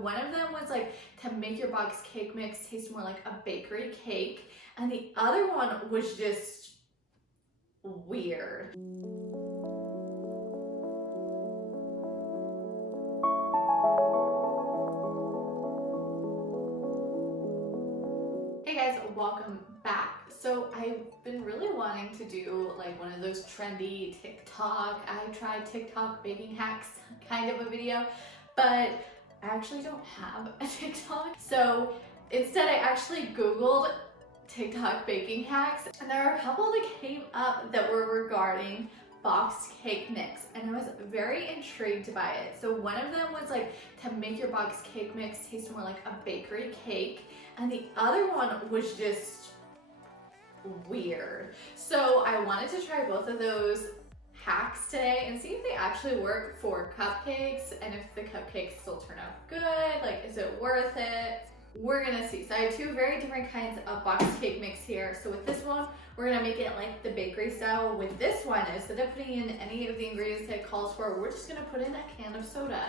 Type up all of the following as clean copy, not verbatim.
One of them was like to make your box cake mix taste more like a bakery cake, and the other one was just weird. Hey guys, welcome back. So I've been really wanting to do like one of those trendy TikTok, I tried TikTok baking hacks kind of a video, but I actually don't have a TikTok. So instead I actually Googled TikTok baking hacks, and there are a couple that came up that were regarding boxed cake mix, and I was very intrigued by it. So one of them was like to make your boxed cake mix taste more like a bakery cake, and the other one was just weird. So I wanted to try both of those hacks today and see if they actually work for cupcakes, and if the cupcakes still turn out good. Like, is it worth it? We're gonna see. So I have two very different kinds of boxed cake mix here. So with this one, we're gonna make it like the bakery style. With this one, instead of putting in any of the ingredients that it calls for, we're just gonna put in a can of soda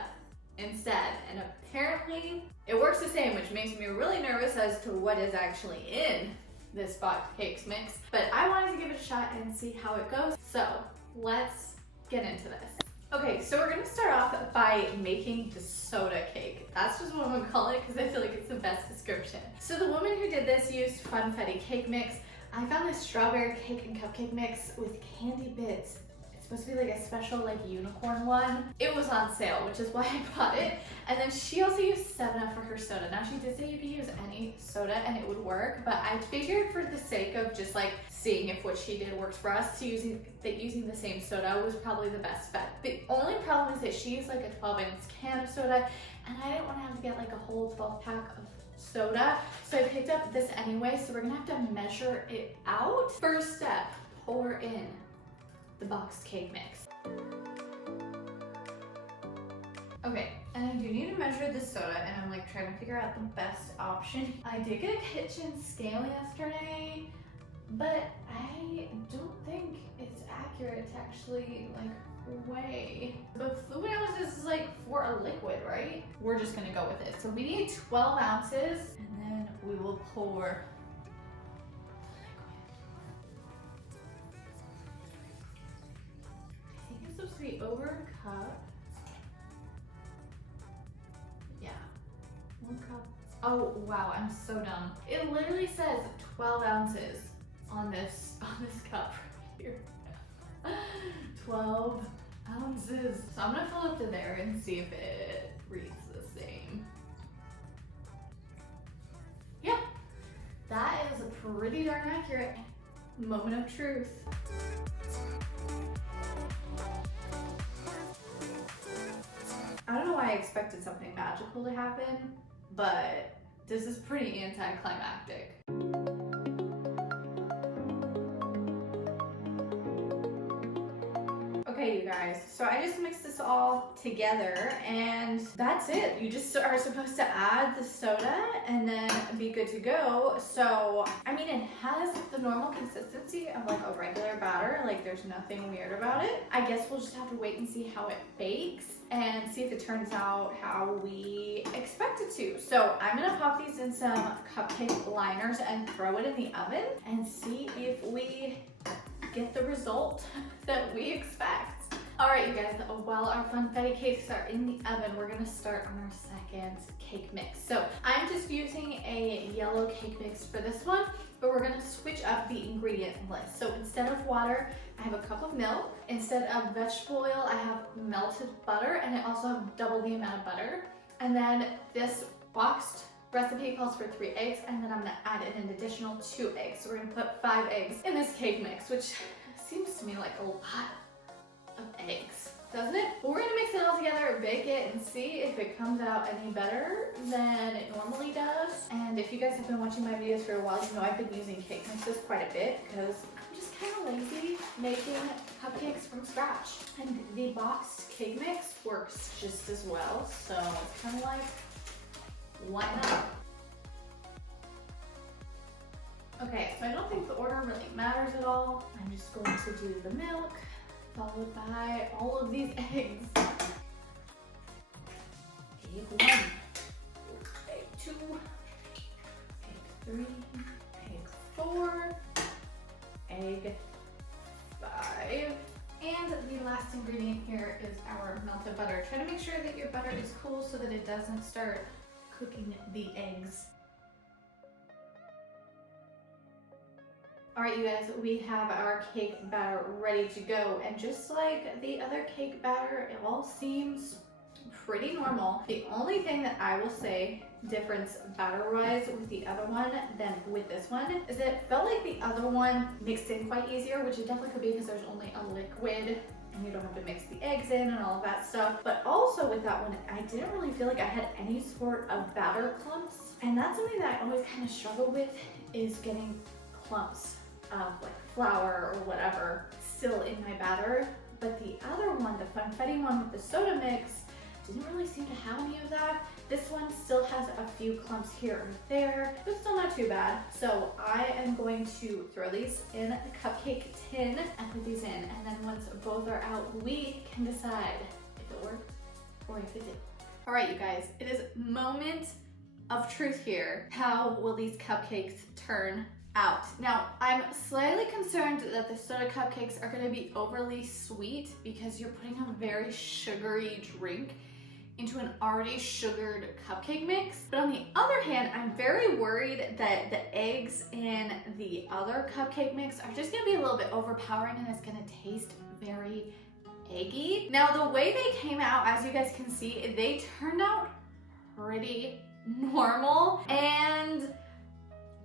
instead. And apparently it works the same, which makes me really nervous as to what is actually in this boxed cakes mix. But I wanted to give it a shot and see how it goes. So let's get into this. Okay, so we're gonna start off by making the soda cake. That's just what I'm gonna call it because I feel like it's the best description. So the woman who did this used funfetti cake mix. I found this strawberry cake and cupcake mix with candy bits. It's supposed to be like a special like unicorn one. It was on sale, which is why I bought it. And then she also used 7-Up for her soda. Now she did say you could use any soda and it would work, but I figured for the sake of just like seeing if what she did works for us, using the same soda was probably the best bet. The only problem is that she used like a 12-ounce can of soda, and I didn't want to have to get like a whole 12-pack of soda, so I picked up this anyway. So we're gonna have to measure it out. First step, pour in the boxed cake mix. Okay, and I do need to measure the soda, and I'm like trying to figure out the best option. I did get a kitchen scale yesterday, but I don't think it's accurate to actually like weigh. But fluid ounces is like for a liquid, right? We're just gonna go with it. So we need 12 ounces, and then we will pour I think it's supposed to be over a cup. Yeah, 1 cup. Oh wow, I'm so dumb. It literally says 12 ounces on this cup right here. 12 ounces. So I'm gonna fill it to there and see if it reads the same. Yeah, that is pretty darn accurate. Moment of truth. I don't know why I expected something magical to happen, but this is pretty anticlimactic. Okay, you guys, so I just mixed this all together and that's it. You just are supposed to add the soda and then be good to go. So, I mean, it has the normal consistency of like a regular batter. Like, there's nothing weird about it. I guess we'll just have to wait and see how it bakes and see if it turns out how we expect it to. So I'm gonna pop these in some cupcake liners and throw it in the oven and see if we get the result that we expect. All right, you guys, while our funfetti cakes are in the oven, we're gonna start on our second cake mix. So I'm just using a yellow cake mix for this one, but we're gonna switch up the ingredient list. So instead of water, I have a cup of milk. Instead of vegetable oil, I have melted butter, and I also have double the amount of butter. And then this boxed recipe calls for 3 eggs, and then I'm gonna add in an additional 2 eggs. So we're gonna put 5 eggs in this cake mix, which seems to me like a lot of eggs, doesn't it? But we're gonna mix it all together, bake it, and see if it comes out any better than it normally does. And if you guys have been watching my videos for a while, you know I've been using cake mixes quite a bit because I'm just kind of lazy making cupcakes from scratch. And the boxed cake mix works just as well, so it's kind of like, why not? Okay, so I don't think the order really matters at all. I'm just going to do the milk, followed by all of these eggs. Egg 1, egg 5. And the last ingredient here is our melted butter. Try to make sure that your butter is cool so that it doesn't start cooking the eggs. All right, you guys, we have our cake batter ready to go. And just like the other cake batter, it all seems pretty normal. The only thing that I will say difference batter-wise with the other one than with this one is that it felt like the other one mixed in quite easier, which it definitely could be because there's only a liquid and you don't have to mix the eggs in and all of that stuff. But also with that one, I didn't really feel like I had any sort of batter clumps. And that's something that I always kind of struggle with, is getting clumps of like flour or whatever still in my batter. But the other one, the funfetti one with the soda mix, didn't really seem to have any of that. This one still has a few clumps here or there, but still not too bad. So I am going to throw these in the cupcake tin and put these in. And then once both are out, we can decide if it worked or if it didn't. All right, you guys, it is moment of truth here. How will these cupcakes turn out? Now, I'm slightly concerned that the soda cupcakes are gonna be overly sweet because you're putting a very sugary drink into an already sugared cupcake mix. But on the other hand, I'm very worried that the eggs in the other cupcake mix are just gonna be a little bit overpowering and it's gonna taste very eggy. Now, the way they came out, as you guys can see, they turned out pretty normal, and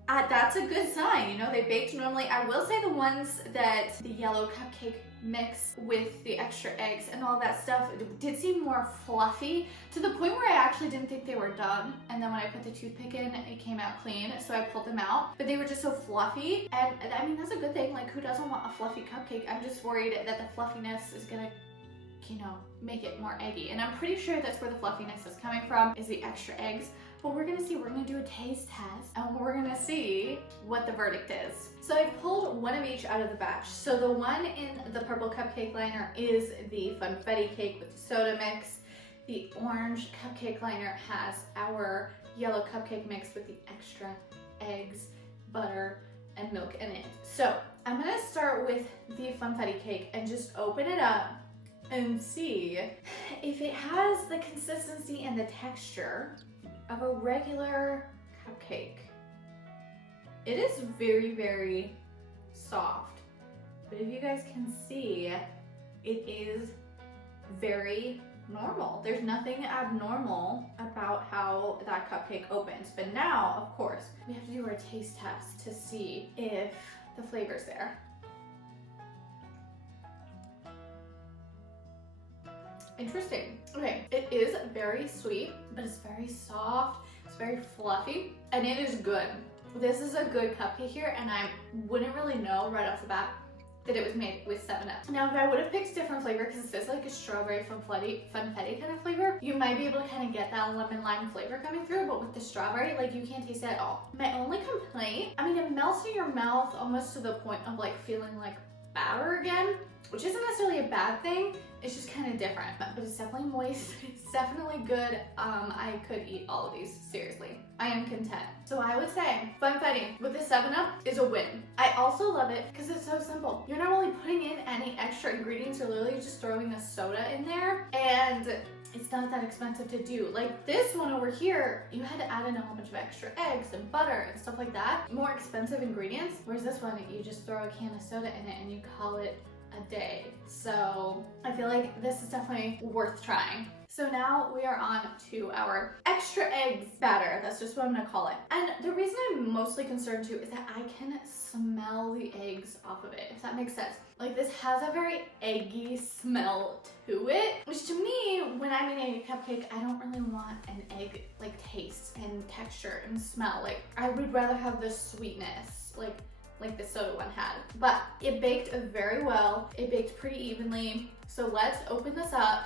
that's a good sign. You know, they baked normally. I will say the ones that the yellow cupcake mix with the extra eggs and all that stuff did seem more fluffy, to the point where I actually didn't think they were done. And then when I put the toothpick in, it came out clean, so I pulled them out. But they were just so fluffy, and I mean, that's a good thing. Like, who doesn't want a fluffy cupcake? I'm just worried that the fluffiness is gonna, you know, make it more eggy. And I'm pretty sure that's where the fluffiness is coming from, is the extra eggs. But we're gonna see, we're gonna do a taste test and we're gonna see what the verdict is. So I pulled one of each out of the batch. So the one in the purple cupcake liner is the funfetti cake with the soda mix. The orange cupcake liner has our yellow cupcake mix with the extra eggs, butter, and milk in it. So I'm gonna start with the funfetti cake and just open it up and see if it has the consistency and the texture of a regular cupcake. It is very, very soft, but if you guys can see, it is very normal. There's nothing abnormal about how that cupcake opens. But now, of course, we have to do our taste test to see if the flavor's there. Interesting. Okay, it is very sweet, but it's very soft, it's very fluffy, and it is good. This is a good cupcake here, and I wouldn't really know right off the bat that it was made with 7-Up. Now, if I would have picked a different flavor, because this is like a strawberry funfetti kind of flavor, you might be able to kind of get that lemon lime flavor coming through, but with the strawberry, like, you can't taste it at all. My only complaint, I mean, it melts in your mouth almost to the point of like feeling like batter again, which isn't necessarily a bad thing. It's just kind of different, but it's definitely moist. It's definitely good. I could eat all of these, seriously. I am content. So I would say funfetti with the 7-Up is a win. I also love it because it's so simple. You're not really putting in any extra ingredients. You're literally just throwing a soda in there, and it's not that expensive to do. Like this one over here, you had to add in a whole bunch of extra eggs and butter and stuff like that. More expensive ingredients. Whereas this one, you just throw a can of soda in it and you call it a day. So I feel like this is definitely worth trying. So now we are on to our extra eggs batter. That's just what I'm gonna call it. And the reason I'm mostly concerned too is that I can smell the eggs off of it, if that makes sense. Like this has a very eggy smell to it, which to me, when I'm eating a cupcake, I don't really want an egg like taste and texture and smell. Like I would rather have the sweetness, like the soda one had. But it baked very well. It baked pretty evenly. So let's open this up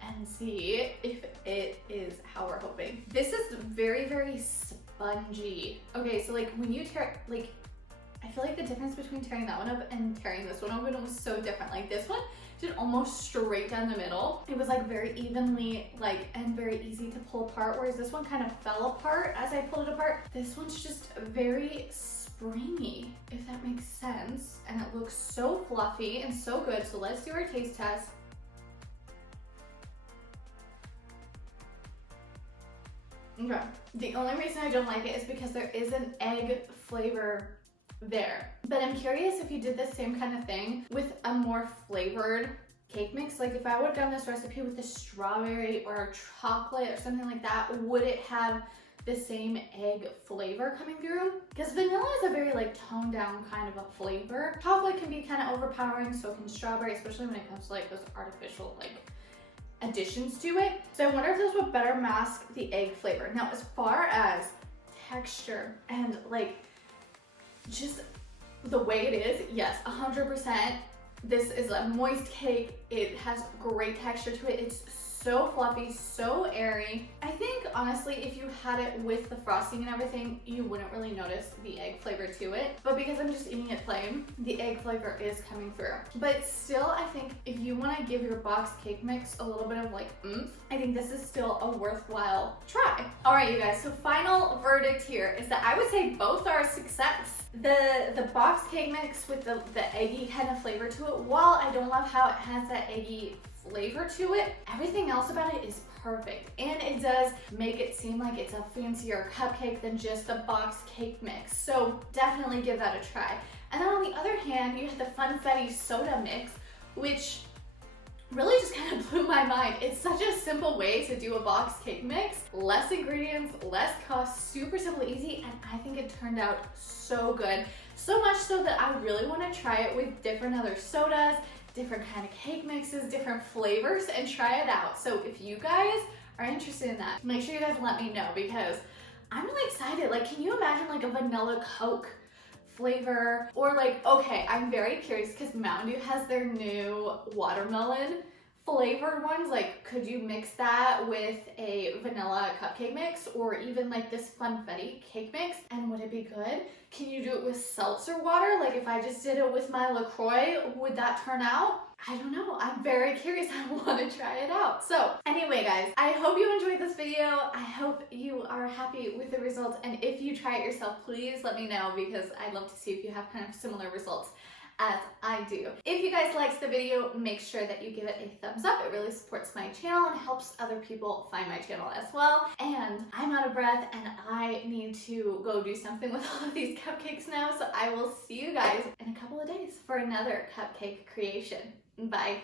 and see if it is how we're hoping. This is very, very spongy. Okay, so like when you tear, like, I feel like the difference between tearing that one up and tearing this one open was so different. Like this one did almost straight down the middle. It was like very evenly, like, and very easy to pull apart, whereas this one kind of fell apart as I pulled it apart. This one's just very spongy springy, if that makes sense. And it looks so fluffy and so good. So let's do our taste test. Okay, the only reason I don't like it is because there is an egg flavor there. But I'm curious if you did the same kind of thing with a more flavored cake mix. Like if I would have done this recipe with a strawberry or a chocolate or something like that, would it have the same egg flavor coming through? Because vanilla is a very like toned down kind of a flavor. Chocolate can be kind of overpowering, so can strawberry, especially when it comes to like those artificial like additions to it. So I wonder if this would better mask the egg flavor. Now, as far as texture and like just the way it is, yes, 100%. This is a moist cake. It has great texture to it. It's so fluffy, so airy. I think honestly, if you had it with the frosting and everything, you wouldn't really notice the egg flavor to it. But because I'm just eating it plain, the egg flavor is coming through. But still, I think if you want to give your box cake mix a little bit of like oomph, I think this is still a worthwhile try. All right, you guys, so final verdict here is that I would say both are a success. The box cake mix with the eggy kind of flavor to it, while I don't love how it has that eggy flavor to it, everything else about it is perfect. And it does make it seem like it's a fancier cupcake than just the box cake mix. So definitely give that a try. And then on the other hand, you have the Funfetti soda mix, which really just kind of blew my mind. It's such a simple way to do a box cake mix. Less ingredients, less cost, super simple, easy, and I think it turned out so good. So much so that I really want to try it with different other sodas, different kind of cake mixes, different flavors, and try it out. So if you guys are interested in that, make sure you guys let me know because I'm really excited. Like, can you imagine like a vanilla Coke flavor? Or like, okay, I'm very curious because Mountain Dew has their new watermelon flavored ones. Like, could you mix that with a vanilla cupcake mix or even like this Funfetti cake mix? And would it be good? Can you do it with seltzer water? Like if I just did it with my LaCroix, would that turn out? I don't know. I'm very curious. I want to try it out. So anyway, guys, I hope you enjoyed this video. I hope you are happy with the results. And if you try it yourself, please let me know because I'd love to see if you have kind of similar results as I do. If you guys liked the video, make sure that you give it a thumbs up. It really supports my channel and helps other people find my channel as well. And I'm out of breath and I need to go do something with all of these cupcakes now. So I will see you guys in a couple of days for another cupcake creation. Bye.